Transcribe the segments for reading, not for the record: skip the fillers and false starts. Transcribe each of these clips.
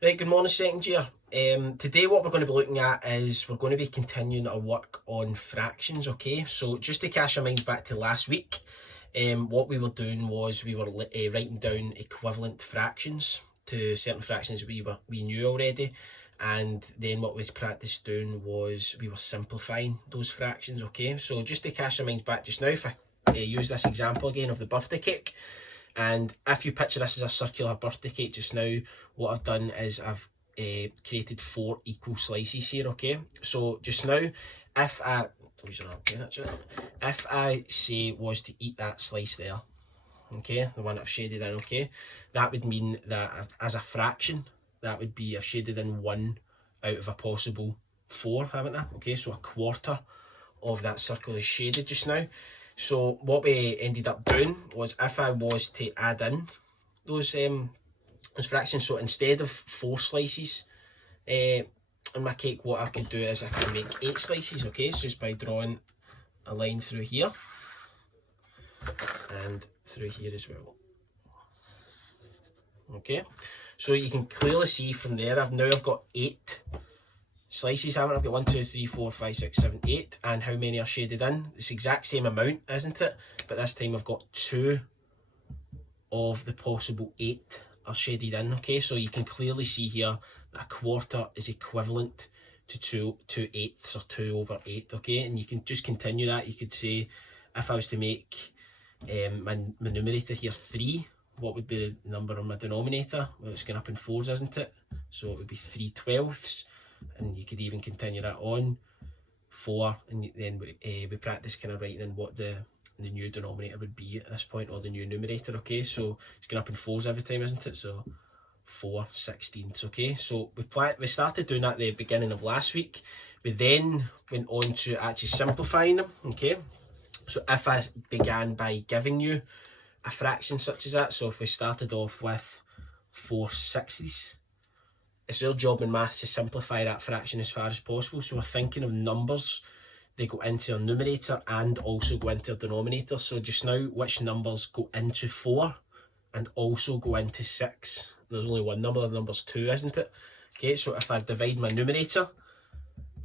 Right, good morning second year. Today what we're going to be looking at is we're going to be continuing our work on fractions, okay? So just to cast our minds back to last week, what we were doing was we were writing down equivalent fractions to certain fractions we knew already, and then what we practiced doing was we were simplifying those fractions, okay? So just to cast our minds back just now, if I use this example again of the birthday cake, and if you picture this as a circular birthday cake just now, what I've done is I've created 4 equal slices here, okay? So just now, if I, if I say was to eat that slice there, okay, the one I've shaded in, okay, that would mean that as a fraction, that would be, I've shaded in 1 out of a possible 4, haven't I? Okay, so a quarter of that circle is shaded just now. So what we ended up doing was, if I was to add in those fractions, so instead of 4 slices in my cake, what I could do is I could make 8 slices, okay? So just by drawing a line through here and through here as well. Okay, so you can clearly see from there, I've got 8 slices, haven't I? I've got 1, 2, 3, 4, 5, 6, 7, 8, and how many are shaded in? It's the exact same amount, isn't it? But this time I've got 2 of the possible 8 are shaded in, okay? So you can clearly see here that a quarter is equivalent to 2 eighths, or 2 over 8, okay? And you can just continue that. You could say, if I was to make my numerator here 3, what would be the number on my denominator? Well, it's going up in 4s, isn't it? So it would be 3/12ths, and you could even continue that on 4, and then we practice kind of writing in what the new denominator would be at this point, or the new numerator, okay? So it's going up in 4s every time, isn't it? So 4/16ths, okay? So we started doing that at the beginning of last week. We then went on to actually simplifying them, okay? So if I began by giving you a fraction such as that, so if we started off with 4/60ths, it's our job in maths to simplify that fraction as far as possible. So we're thinking of numbers, they go into our numerator and also go into our denominator. So just now, which numbers go into 4 and also go into 6? There's only one number, the number's 2, isn't it? Okay, so if I divide my numerator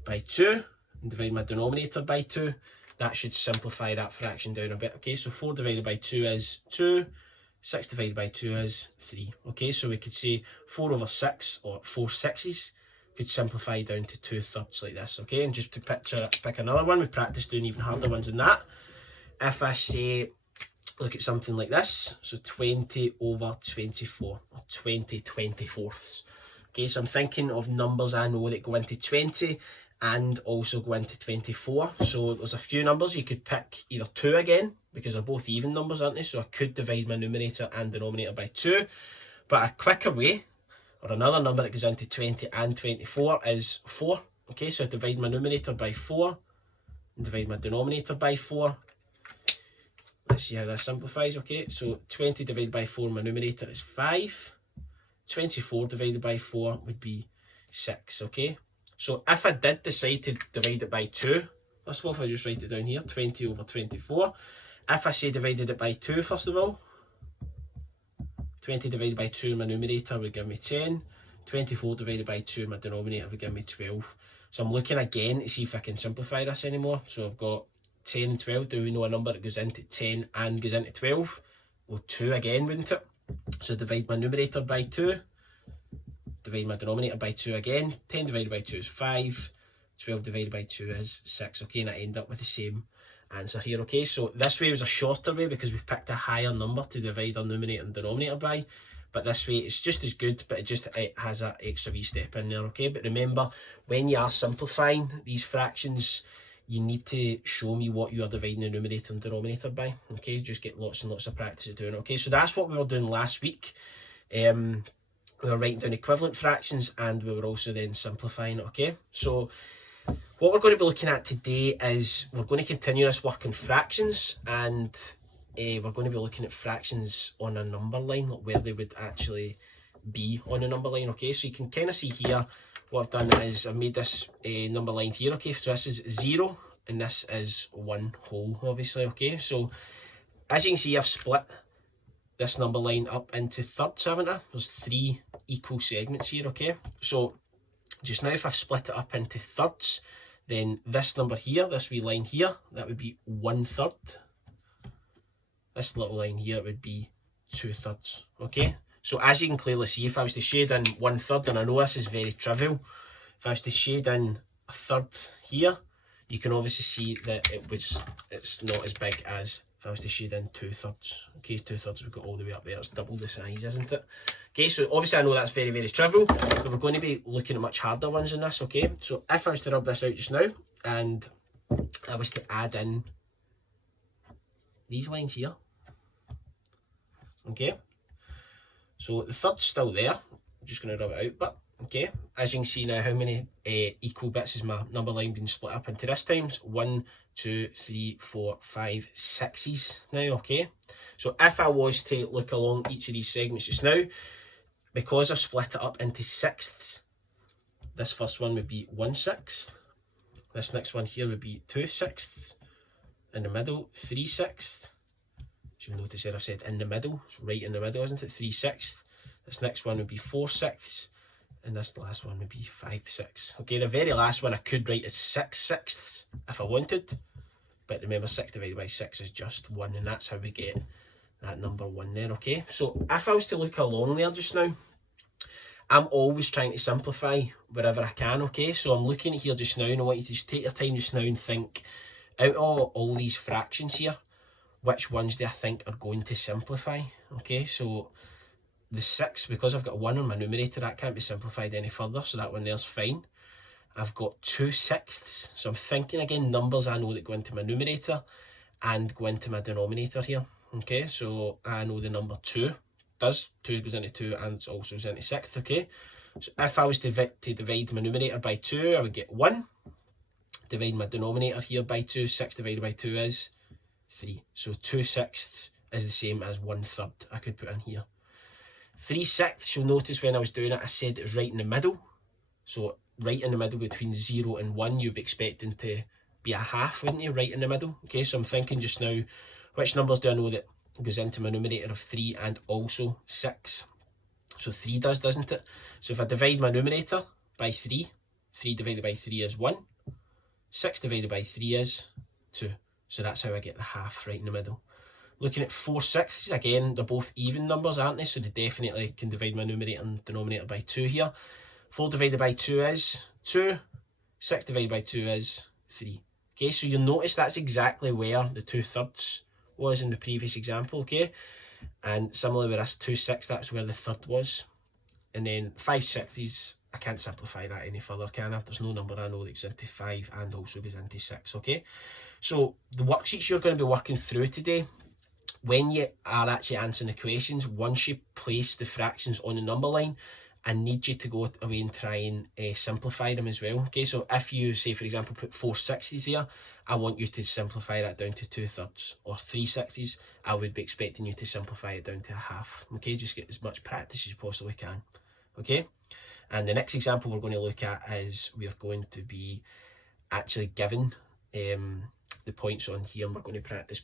by 2 and divide my denominator by 2, that should simplify that fraction down a bit. Okay, so 4 divided by 2 is 2, 6 divided by 2 is 3. Okay, so we could say 4/6, or 4/6s, could simplify down to 2/3 like this. Okay, and just to pick another one, we practice doing even harder ones than that. If I say, look at something like this, so 20/24, or 20/24ths. Okay, so I'm thinking of numbers I know that go into 20 and also go into 24. So there's a few numbers. You could pick either 2 again, because they're both even numbers, aren't they? So I could divide my numerator and denominator by 2. But a quicker way, or another number that goes into 20 and 24, is 4. Okay, so I divide my numerator by 4 and divide my denominator by 4. Let's see how that simplifies. Okay, so 20 divided by 4, my numerator is 5. 24 divided by 4 would be 6. Okay, so if I did decide to divide it by 2, first of all, if I just write it down here, 20/24. If I say divided it by 2, first of all, 20 divided by 2 in my numerator would give me 10. 24 divided by 2 in my denominator would give me 12. So I'm looking again to see if I can simplify this anymore. So I've got 10 and 12. Do we know a number that goes into 10 and goes into 12? Well, 2 again, wouldn't it? So divide my numerator by 2. Divide my denominator by 2 again. 10 divided by 2 is 5. 12 divided by 2 is 6. Okay, and I end up with the same answer here. Okay, so this way was a shorter way because we picked a higher number to divide our numerator and denominator by. But this way it's just as good, but it has an extra wee step in there. Okay, but remember, when you are simplifying these fractions, you need to show me what you are dividing the numerator and denominator by. Okay, just get lots and lots of practice at doing it. Okay, so that's what we were doing last week. We were writing down equivalent fractions, and we were also then simplifying it. Okay, so what we're going to be looking at today is we're going to continue this work in fractions, and we're going to be looking at fractions on a number line, where they would actually be on a number line. Okay, so you can kind of see here what I've done is I've made this number line here. Okay, so this is 0 and this is 1 whole, obviously. Okay, so as you can see, I've split this number line up into thirds, haven't I? There's 3 equal segments here, okay? So just now if I've split it up into thirds, then this number here, this wee line here, that would be 1/3. This little line here would be 2/3, okay? So as you can clearly see, if I was to shade in 1/3, and I know this is very trivial, if I was to shade in a third here, you can obviously see that it's not as big as if I was to shade in 2/3. Okay, 2/3 we've got all the way up there, it's double the size, isn't it? Okay, so obviously I know that's very, very trivial, but we're going to be looking at much harder ones in this, okay? So if I was to rub this out just now, and I was to add in these lines here, okay? So the third's still there, I'm just going to rub it out, but okay, as you can see now, how many equal bits is my number line being split up into this time? 1, 2, 3, 4, 5, 6s now, okay? So if I was to look along each of these segments just now, because I've split it up into sixths, this first one would be 1/6, this next one here would be 2/6, in the middle 3/6. As you'll notice there I've said in the middle, it's right in the middle, isn't it? 3/6. This next one would be 4/6, and this last one would be 5/6. Okay, the very last one I could write as 6/6 if I wanted, but remember 6 divided by 6 is just 1, and that's how we get that number 1 there, okay? So if I was to look along there just now, I'm always trying to simplify wherever I can, okay? So I'm looking at here just now, and I want you to just take your time just now and think, out of all these fractions here, which ones do I think are going to simplify, okay? So the 6, because I've got a 1 on my numerator, that can't be simplified any further, so that one there's fine. I've got 2/6, so I'm thinking again numbers I know that go into my numerator and go into my denominator here, okay? So I know the number 2 does, 2 goes into 2 and it also goes into 6, okay? So if I was to divide my numerator by 2, I would get 1. Divide my denominator here by 2, 6 divided by 2 is 3. So 2/6 is the same as 1/3 I could put in here. 3/6, you'll notice when I was doing it, I said it was right in the middle. So right in the middle between 0 and 1, you'd be expecting to be a half, wouldn't you? Right in the middle. Okay, so I'm thinking just now, which numbers do I know that goes into my numerator of 3 and also 6? So 3 does, doesn't it? So if I divide my numerator by 3, 3 divided by 3 is 1. 6 divided by 3 is 2. So that's how I get the half right in the middle. Looking at 4/6, again, they're both even numbers, aren't they? So they definitely can divide my numerator and denominator by 2 here. 4 divided by 2 is 2. 6 divided by 2 is 3. Okay, so you'll notice that's exactly where the 2/3 was in the previous example, okay? And similarly with this 2/6, that's where the third was. And then 5/6, I can't simplify that any further, can I? There's no number I know that goes into 5 and also goes into 6, okay? So the worksheets you're going to be working through today, when you are actually answering the questions, once you place the fractions on the number line, I need you to go away and try and simplify them as well. Okay, so if you say, for example, put 4/60 there, I want you to simplify that down to 2/3. Or 3/60, I would be expecting you to simplify it down to a half. Okay, just get as much practice as you possibly can. Okay, and the next example we're going to look at is we're going to be actually given the points on here, and we're going to practice